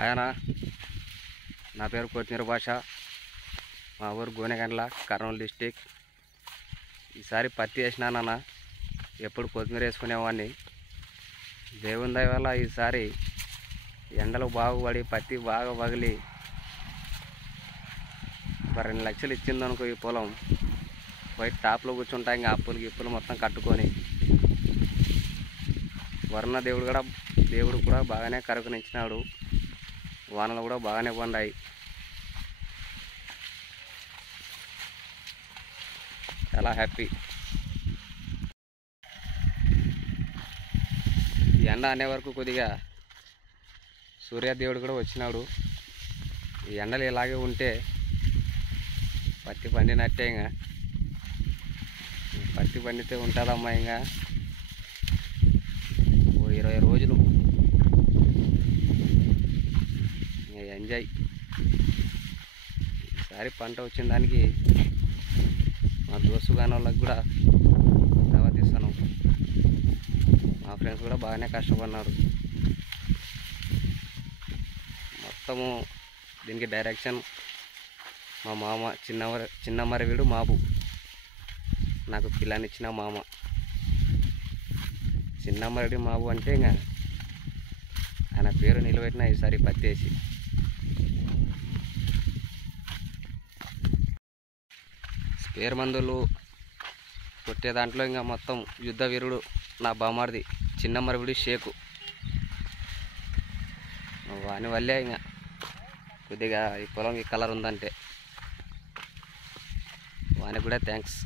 ఆయన నా పేరు కొత్తిమీర భాష, మా ఊరు గోనెగండ్ల, కర్నూలు డిస్టిక్. ఈసారి పత్తి వేసినానన్న, ఎప్పుడు కొత్తిమీర వేసుకునేవాడిని. దేవుని దయ వల్ల ఈసారి ఎండలు బాగుపడి పత్తి బాగా పగిలి 2 లక్షలు ఇచ్చిందనుకో ఈ పొలం. బయట టాప్లో కూర్చుంటా, ఇంకా అప్పులు మొత్తం కట్టుకొని. వరుణ దేవుడు కూడా బాగానే కరుకునిచ్చినాడు. వానలు కూడా బాగానే పడ్డాయి. చాలా హ్యాపీ. ఎండ అనే వరకు కొద్దిగా సూర్యదేవుడు కూడా వచ్చినాడు. ఈ ఎండలు ఇలాగే ఉంటే పత్తి పండినట్టే. ఇంకా పత్తి పండితే ఉంటుందమ్మా ఇంకా 20 రోజులు ఎంజాయ్. ఈసారి పంట వచ్చిన దానికి మా దోస్తు కాని వాళ్ళకి కూడా దావతీస్తాను. మా ఫ్రెండ్స్ కూడా బాగానే కష్టపడినారు. మొత్తము దీనికి డైరెక్షన్ మా మామ చిన్నమరి వీడు మాబు, నాకు పిల్లనిచ్చిన మామ. చిన్నమరిడి మాబు అంటే ఇంకా ఆయన పేరు నిలబెట్టిన ఈసారి పత్తేసి. స్పేర్ మందులు కొట్టే దాంట్లో ఇంకా మొత్తం యుద్ధ వీరుడు నా బామార్ది చిన్నమరివిడి షేకు. వాని వల్లే ఇంకా కొద్దిగా ఈ పొలం ఈ కలర్ ఉందంటే వానికి కూడా థ్యాంక్స్.